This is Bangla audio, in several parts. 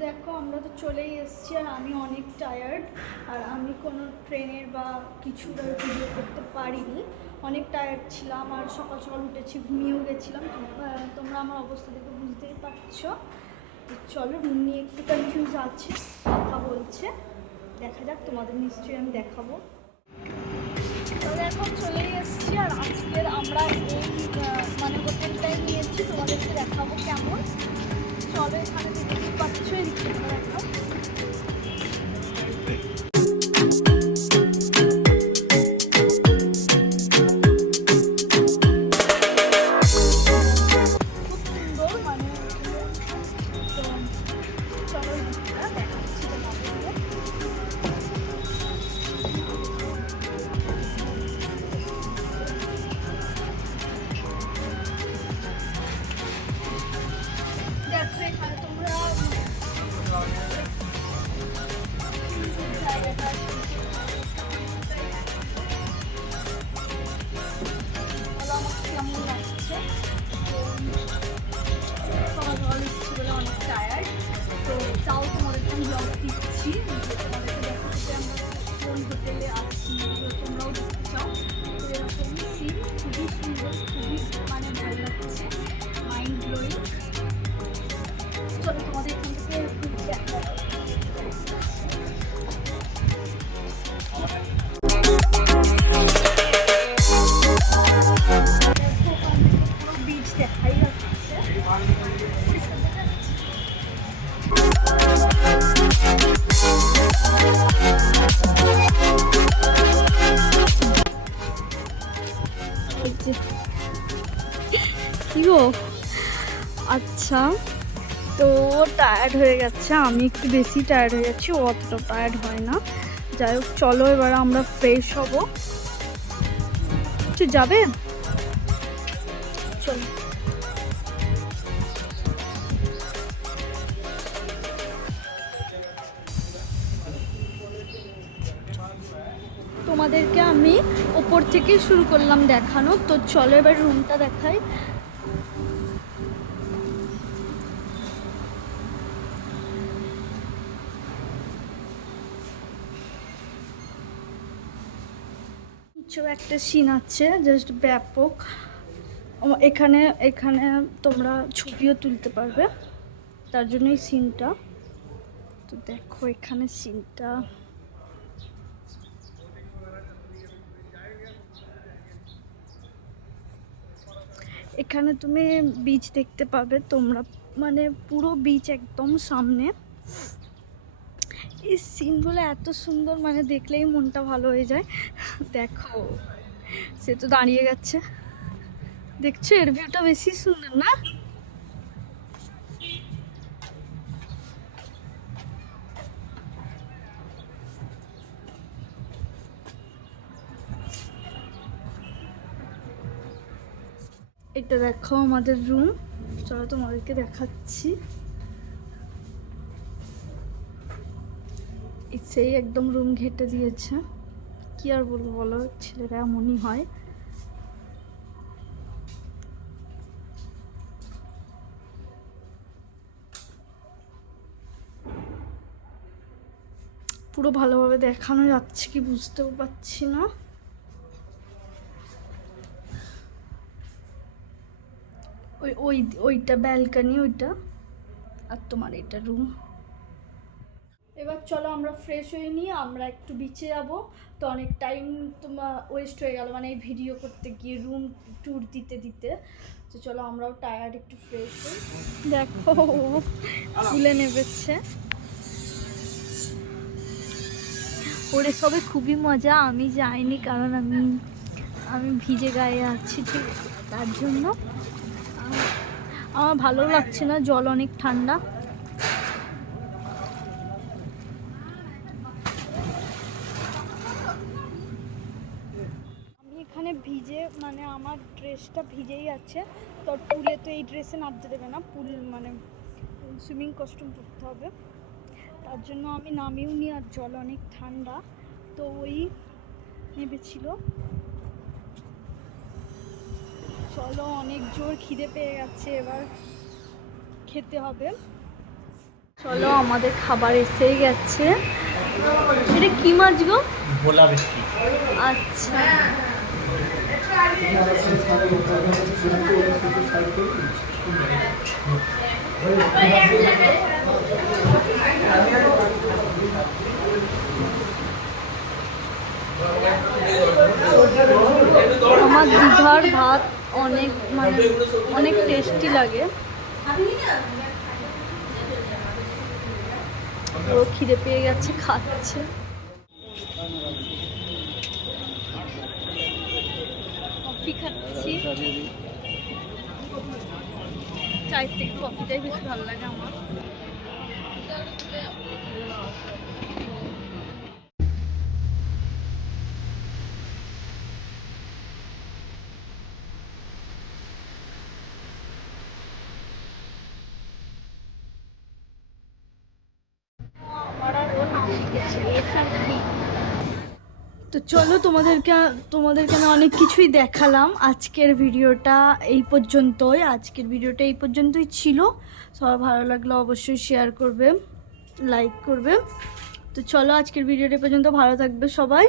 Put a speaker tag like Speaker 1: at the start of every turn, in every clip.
Speaker 1: আমরা তো চলেই এসেছি আর আমি অনেক টায়ার্ড আর আমি কোনো ট্রেনের বা কিছুর ভিডিও করতে পারিনি। অনেক টায়ার্ড ছিলাম আর সকাল সকাল উঠেছি, ঘুমিয়েও গেছিলাম। তোমরা আমার অবস্থা দেখে বুঝতেই পারছ। চলো রুম নিয়ে একটু কনফিউজ আছে, কথা বলছে। দেখা যাক, তোমাদের নিশ্চয়ই আমি দেখাবো। তবে এখন চলেই এসেছি আর আজকের আমরা এই মানে হোটেলটাই নিয়েছি, তোমাদেরকে দেখাবো কেমন। চলো এখানে আচ্ছা তো টায়ার্ড হয়ে গেছে, আমি একটু বেশি টায়ার্ড হয়ে যাচ্ছি, ও অতটা টায়ার্ড হয় না। যাই হোক, চলো এবার আমরা ফ্রেশ হব। কিছু যাবে? চলো। তোমাদেরকে আমি ওপর থেকে শুরু করলাম দেখানো, তো চলো এবার রুমটা দেখাই। কিছু একটা সিন আছে জাস্ট ব্যাপক। এখানে এখানে তোমরা ছবিও তুলতে পারবে। তার জন্য এই সিনটা তো দেখো এখানে সিনটা এখানে তুমি বিচ দেখতে পাবে, তোমরা মানে পুরো বিচ একদম সামনে। এই সিনগুলো এত সুন্দর মানে দেখলেই মনটা ভালো হয়ে যায়। দেখো, সে তো দাঁড়িয়ে গেছে। দেখছ, এর ভিউটা বেশি সুন্দর না? এটা দেখো আমাদের রুম চলো তোমাদেরকে দেখাচ্ছি। সেই একদম রুম ঘেটে দিয়েছে। কি আর বলব বলো, ছেলেরা এমনই হয়। পুরো ভালোভাবে দেখানো যাচ্ছে কি বুঝতেও পারছি না। ওই ওই, ওইটা, ব্যালকানি ওইটা। আর তোমার এটা রুম। এবার চলো আমরা ফ্রেশ হয়ে নিয়ে আমরা একটু বিচে যাব। তো অনেক টাইম তোমার ওয়েস্ট হয়ে গেল মানে এই ভিডিও করতে গিয়ে রুম ট্যুর দিতে দিতে। তো চলো আমরাও টায়ার্ড একটু ফ্রেশ হই। দেখো, তুলে নেবেছে ওরে, সবে খুবই মজা, আমি যাইনি কারণ আমি আমি ভিজে গায়ে আছি, ঠিক তার জন্য। আমার ভালো লাগছে না, জল অনেক ঠান্ডা আমি এখানে ভিজে মানে আমার ড্রেসটা ভিজেই আছে। তো পুলে তো এই ড্রেসে নামতে দেবে না পুল মানে সুইমিং কস্টিউম পরতে হবে। তার জন্য আমি নামিও নি আর জল অনেক ঠান্ডা। তো ওই নেবেছিল। চলো অনেক জোর খিদে পেয়ে গেছে এবার খেতে হবে। চলো আমাদের খাবার এসেই গেছে। এটা কি মাছ গো?
Speaker 2: ভোলা ভেটকি।
Speaker 1: আচ্ছা। আমার দীঘার ভাত অনেক মানে অনেক টেস্টি লাগে। ও খিদে পেয়ে গেছে খাচ্ছে। কফি খাচ্ছি চায়ের থেকে কফিটাই বেশি ভালো লাগে আমার। তো চলো তোমাদেরকে তোমাদেরকে আমি অনেক কিছুই দেখালাম। আজকের ভিডিওটা এই পর্যন্তই। আজকের ভিডিওটা এই পর্যন্তই ছিল। সবার ভালো লাগলে অবশ্যই শেয়ার করবে লাইক করবে। তো চলো আজকের ভিডিওটা পর্যন্ত। ভালো থাকবে সবাই।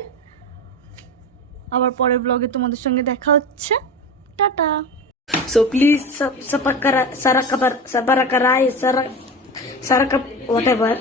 Speaker 1: আবার পরের ব্লগে তোমাদের সঙ্গে দেখা হচ্ছে। টাটা।
Speaker 3: Please sub, subscribe, sarakar, সারা sarak, sarakap, whatever.